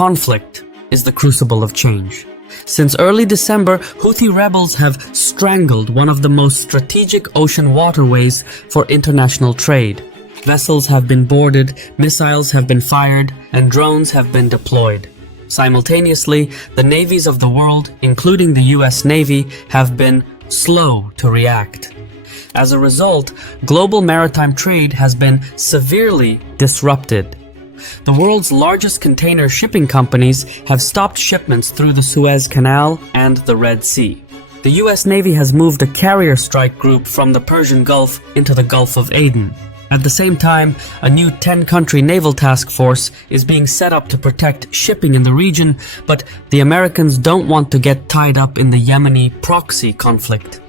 conflict is the crucible of change. Since early December, Houthi rebels have strangled one of the most strategic ocean waterways for international trade. Vessels have been boarded, missiles have been fired, and drones have been deployed. Simultaneously, the navies of the world, including the US Navy, have been slow to react. As a result, global maritime trade has been severely disrupted. The world's largest container shipping companies have stopped shipments through the Suez Canal and the Red Sea. The US Navy has moved a carrier strike group from the Persian Gulf into the Gulf of Aden. At the same time, a new 10-country naval task force is being set up to protect shipping in the region, but the Americans don't want to get tied up in the Yemeni proxy conflict.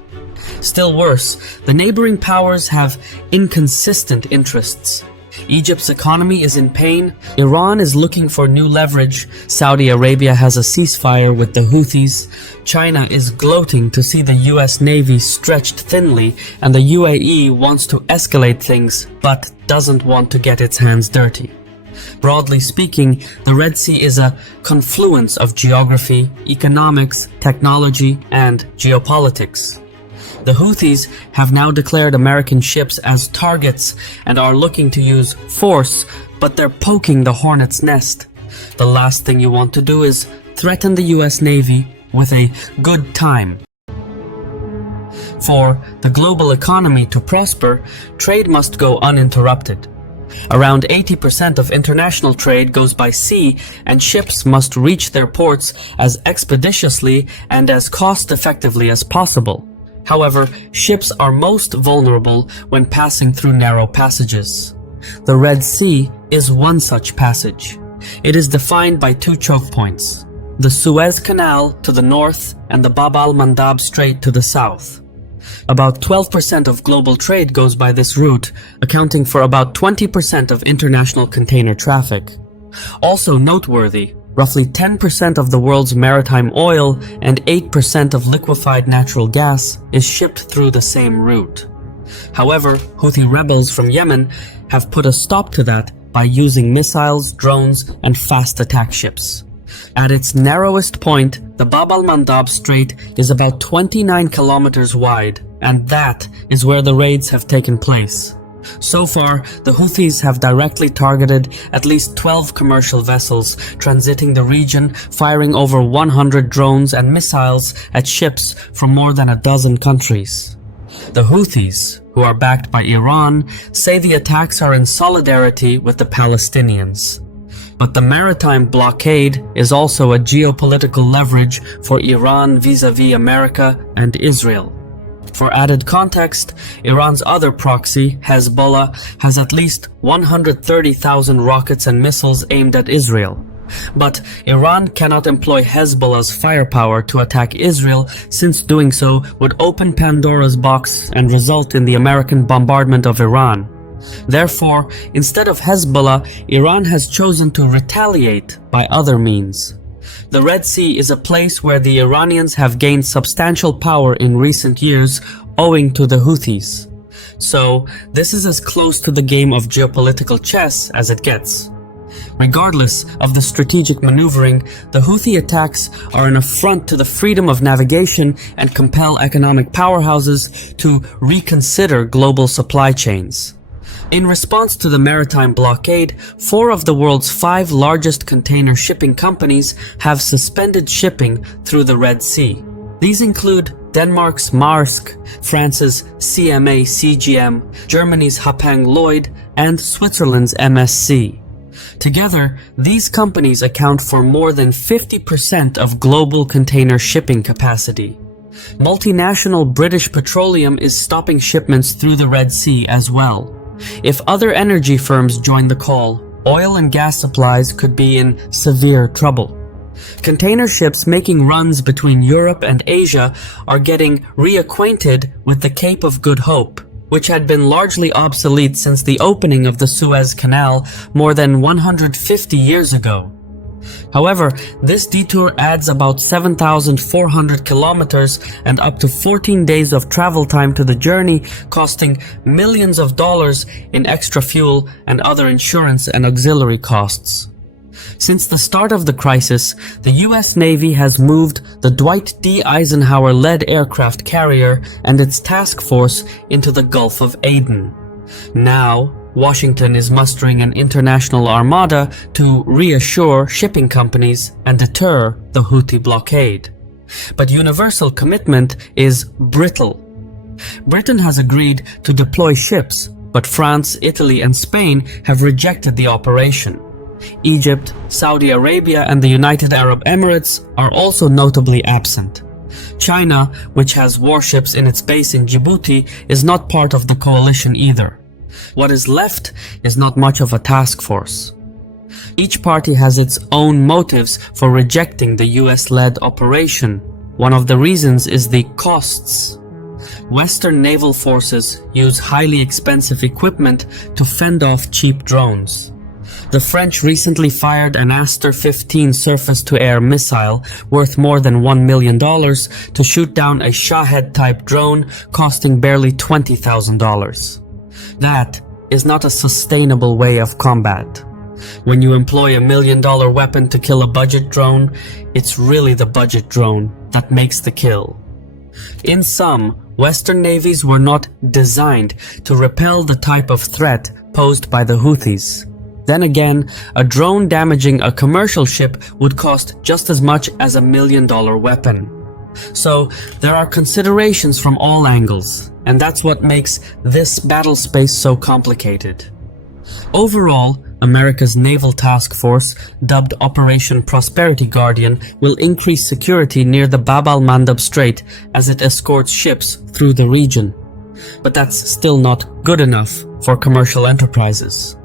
Still worse, the neighboring powers have inconsistent interests. Egypt's economy is in pain, Iran is looking for new leverage, Saudi Arabia has a ceasefire with the Houthis, China is gloating to see the US Navy stretched thinly, and the UAE wants to escalate things but doesn't want to get its hands dirty. Broadly speaking, the Red Sea is a confluence of geography, economics, technology, and geopolitics. The Houthis have now declared American ships as targets and are looking to use force, but they're poking the hornet's nest. The last thing you want to do is threaten the US Navy with a good time. For the global economy to prosper, trade must go uninterrupted. Around 80% of international trade goes by sea, and ships must reach their ports as expeditiously and as cost-effectively as possible. However, ships are most vulnerable when passing through narrow passages. The Red Sea is one such passage. It is defined by two choke points: the Suez Canal to the north and the Bab al-Mandab Strait to the south. About 12% of global trade goes by this route, accounting for about 20% of international container traffic. Also noteworthy, roughly 10% of the world's maritime oil and 8% of liquefied natural gas is shipped through the same route. However, Houthi rebels from Yemen have put a stop to that by using missiles, drones, and fast attack ships. At its narrowest point, the Bab al-Mandab Strait is about 29 kilometers wide, and that is where the raids have taken place. So far, the Houthis have directly targeted at least 12 commercial vessels transiting the region, firing over 100 drones and missiles at ships from more than a dozen countries. The Houthis, who are backed by Iran, say the attacks are in solidarity with the Palestinians. But the maritime blockade is also a geopolitical leverage for Iran vis-à-vis America and Israel. For added context, Iran's other proxy, Hezbollah, has at least 130,000 rockets and missiles aimed at Israel. But Iran cannot employ Hezbollah's firepower to attack Israel, since doing so would open Pandora's box and result in the American bombardment of Iran. Therefore, instead of Hezbollah, Iran has chosen to retaliate by other means. The Red Sea is a place where the Iranians have gained substantial power in recent years owing to the Houthis. So, this is as close to the game of geopolitical chess as it gets. Regardless of the strategic maneuvering, the Houthi attacks are an affront to the freedom of navigation and compel economic powerhouses to reconsider global supply chains. In response to the maritime blockade, 4 of the world's 5 largest container shipping companies have suspended shipping through the Red Sea. These include Denmark's Maersk, France's CMA CGM, Germany's Hapang-lloyd, and Switzerland's MSC. Together, these companies account for more than 50% of global container shipping capacity. Multinational British Petroleum is stopping shipments through the Red Sea as well. If other energy firms join the call, oil and gas supplies could be in severe trouble. Container ships making runs between Europe and Asia are getting reacquainted with the Cape of Good Hope, which had been largely obsolete since the opening of the Suez Canal more than 150 years ago. However, this detour adds about 7,400 kilometers and up to 14 days of travel time to the journey, costing millions of dollars in extra fuel and other insurance and auxiliary costs. Since the start of the crisis, the US Navy has moved the Dwight D. Eisenhower-led aircraft carrier and its task force into the Gulf of Aden. Now, Washington is mustering an international armada to reassure shipping companies and deter the Houthi blockade. But universal commitment is brittle. Britain has agreed to deploy ships, but France, Italy, and Spain have rejected the operation. Egypt, Saudi Arabia, and the United Arab Emirates are also notably absent. China, which has warships in its base in Djibouti, is not part of the coalition either. What is left is not much of a task force. Each party has its own motives for rejecting the US-led operation. One of the reasons is the costs. Western naval forces use highly expensive equipment to fend off cheap drones. The French recently fired an Aster 15 surface-to-air missile worth more than $1 million to shoot down a Shahed-type drone costing barely $20,000. That is not a sustainable way of combat. When you employ $1 million weapon to kill a budget drone, it's really the budget drone that makes the kill. In sum, Western navies were not designed to repel the type of threat posed by the Houthis. Then again, a drone damaging a commercial ship would cost just as much as $1 million weapon. So, there are considerations from all angles, and that's what makes this battle space so complicated. Overall, America's naval task force, dubbed Operation Prosperity Guardian, will increase security near the Bab al-Mandab Strait as it escorts ships through the region. But that's still not good enough for commercial enterprises.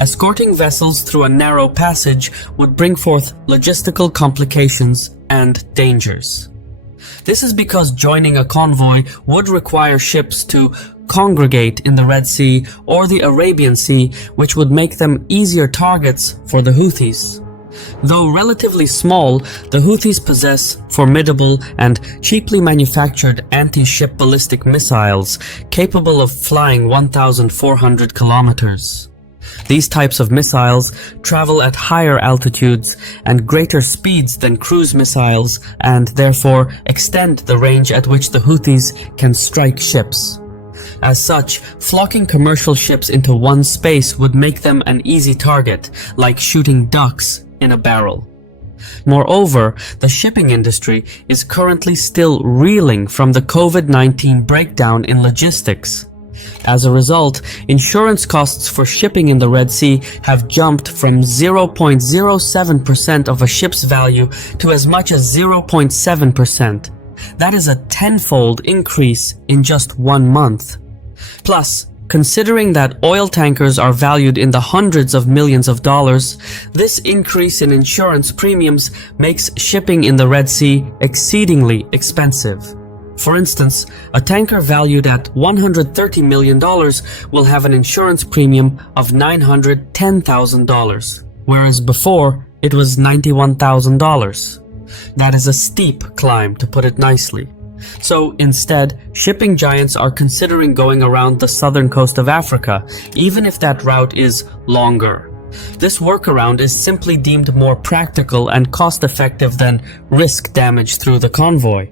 Escorting vessels through a narrow passage would bring forth logistical complications and dangers. This is because joining a convoy would require ships to congregate in the Red Sea or the Arabian Sea, which would make them easier targets for the Houthis. Though relatively small, the Houthis possess formidable and cheaply manufactured anti-ship ballistic missiles capable of flying 1,400 kilometers. These types of missiles travel at higher altitudes and greater speeds than cruise missiles and therefore extend the range at which the Houthis can strike ships. As such, flocking commercial ships into one space would make them an easy target, like shooting ducks in a barrel. Moreover, the shipping industry is currently still reeling from the COVID-19 breakdown in logistics. As a result, insurance costs for shipping in the Red Sea have jumped from 0.07% of a ship's value to as much as 0.7%. That is a tenfold increase in just 1 month. Plus, considering that oil tankers are valued in the hundreds of millions of dollars, this increase in insurance premiums makes shipping in the Red Sea exceedingly expensive. For instance, a tanker valued at $130 million will have an insurance premium of $910,000, whereas before it was $91,000. That is a steep climb, to put it nicely. So instead, shipping giants are considering going around the southern coast of Africa, even if that route is longer. This workaround is simply deemed more practical and cost-effective than risk damage through the convoy.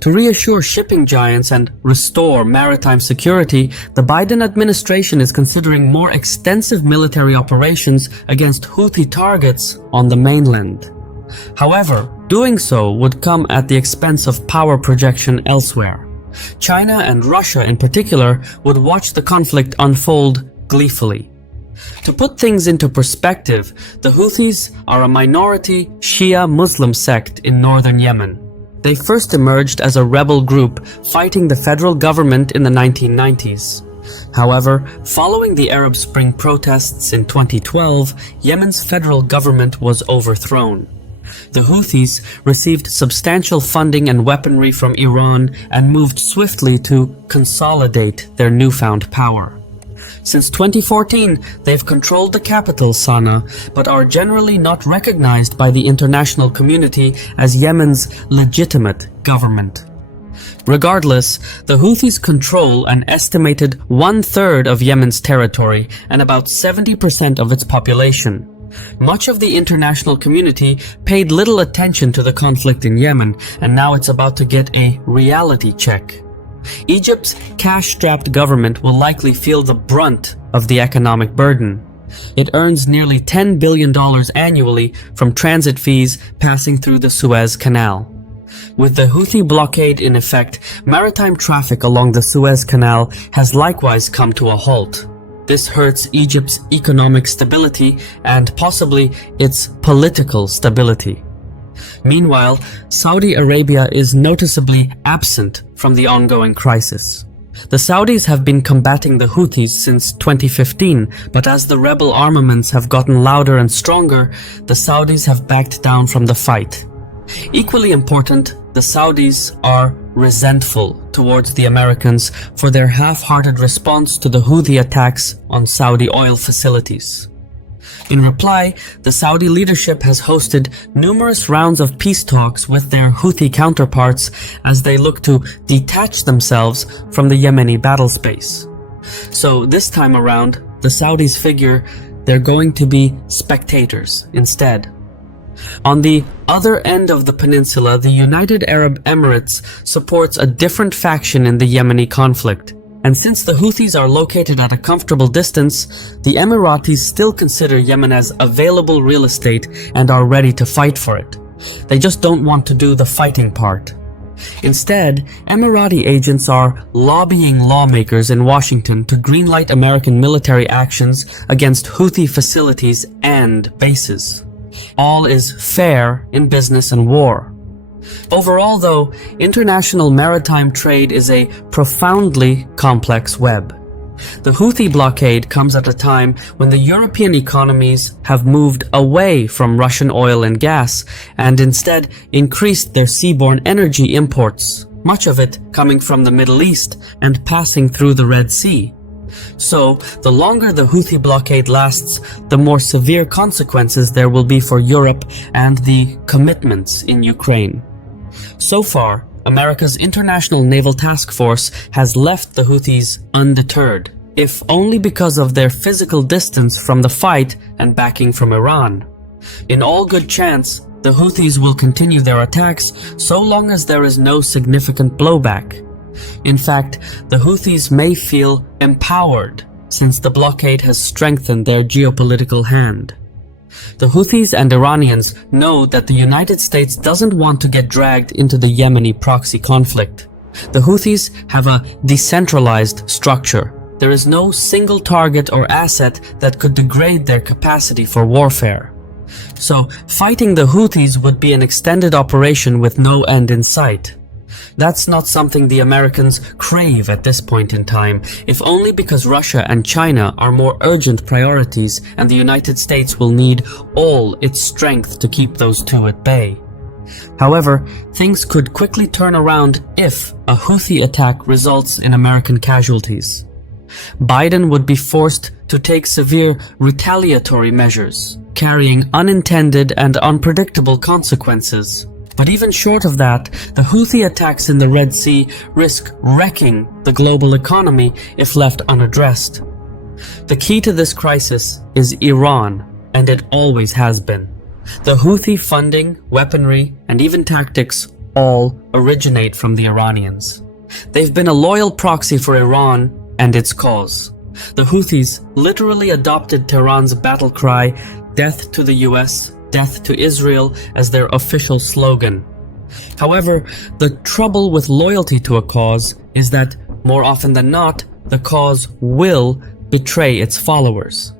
To reassure shipping giants and restore maritime security, the Biden administration is considering more extensive military operations against Houthi targets on the mainland. However, doing so would come at the expense of power projection elsewhere. China and Russia in particular would watch the conflict unfold gleefully. To put things into perspective, the Houthis are a minority Shia Muslim sect in northern Yemen. They first emerged as a rebel group fighting the federal government in the 1990s. However, following the Arab Spring protests in 2012, Yemen's federal government was overthrown. The Houthis received substantial funding and weaponry from Iran and moved swiftly to consolidate their newfound power. Since 2014, they've controlled the capital, Sana'a, but are generally not recognized by the international community as Yemen's legitimate government. Regardless, the Houthis control an estimated 1/3 of Yemen's territory and about 70% of its population. Much of the international community paid little attention to the conflict in Yemen, and now it's about to get a reality check. Egypt's cash-strapped government will likely feel the brunt of the economic burden. It earns nearly $10 billion annually from transit fees passing through the Suez Canal. With the Houthi blockade in effect, maritime traffic along the Suez Canal has likewise come to a halt. This hurts Egypt's economic stability and possibly its political stability. Meanwhile, Saudi Arabia is noticeably absent from the ongoing crisis. The Saudis have been combating the Houthis since 2015, but as the rebel armaments have gotten louder and stronger, the Saudis have backed down from the fight. Equally important, the Saudis are resentful towards the Americans for their half-hearted response to the Houthi attacks on Saudi oil facilities. In reply, the Saudi leadership has hosted numerous rounds of peace talks with their Houthi counterparts as they look to detach themselves from the Yemeni battle space. So this time around, the Saudis figure they're going to be spectators instead. On the other end of the peninsula, the United Arab Emirates supports a different faction in the Yemeni conflict. And since the Houthis are located at a comfortable distance, the Emiratis still consider Yemen as available real estate and are ready to fight for it. They just don't want to do the fighting part. Instead, Emirati agents are lobbying lawmakers in Washington to greenlight American military actions against Houthi facilities and bases. All is fair in business and war. Overall, though, international maritime trade is a profoundly complex web. The Houthi blockade comes at a time when the European economies have moved away from Russian oil and gas and instead increased their seaborne energy imports, much of it coming from the Middle East and passing through the Red Sea. So, the longer the Houthi blockade lasts, the more severe consequences there will be for Europe and the commitments in Ukraine. So far, America's International Naval Task Force has left the Houthis undeterred, if only because of their physical distance from the fight and backing from Iran. In all good chance, the Houthis will continue their attacks so long as there is no significant blowback. In fact, the Houthis may feel empowered since the blockade has strengthened their geopolitical hand. The Houthis and Iranians know that the United States doesn't want to get dragged into the Yemeni proxy conflict. The Houthis have a decentralized structure. There is no single target or asset that could degrade their capacity for warfare. So, fighting the Houthis would be an extended operation with no end in sight. That's not something the Americans crave at this point in time, if only because Russia and China are more urgent priorities and the United States will need all its strength to keep those two at bay. However, things could quickly turn around if a Houthi attack results in American casualties. Biden would be forced to take severe retaliatory measures, carrying unintended and unpredictable consequences. But even short of that, the Houthi attacks in the Red Sea risk wrecking the global economy if left unaddressed. The key to this crisis is Iran, and it always has been. The Houthi funding, weaponry, and even tactics all originate from the Iranians. They've been a loyal proxy for Iran and its cause. The Houthis literally adopted Tehran's battle cry, "Death to the US, death to Israel," as their official slogan. However, the trouble with loyalty to a cause is that, more often than not, the cause will betray its followers.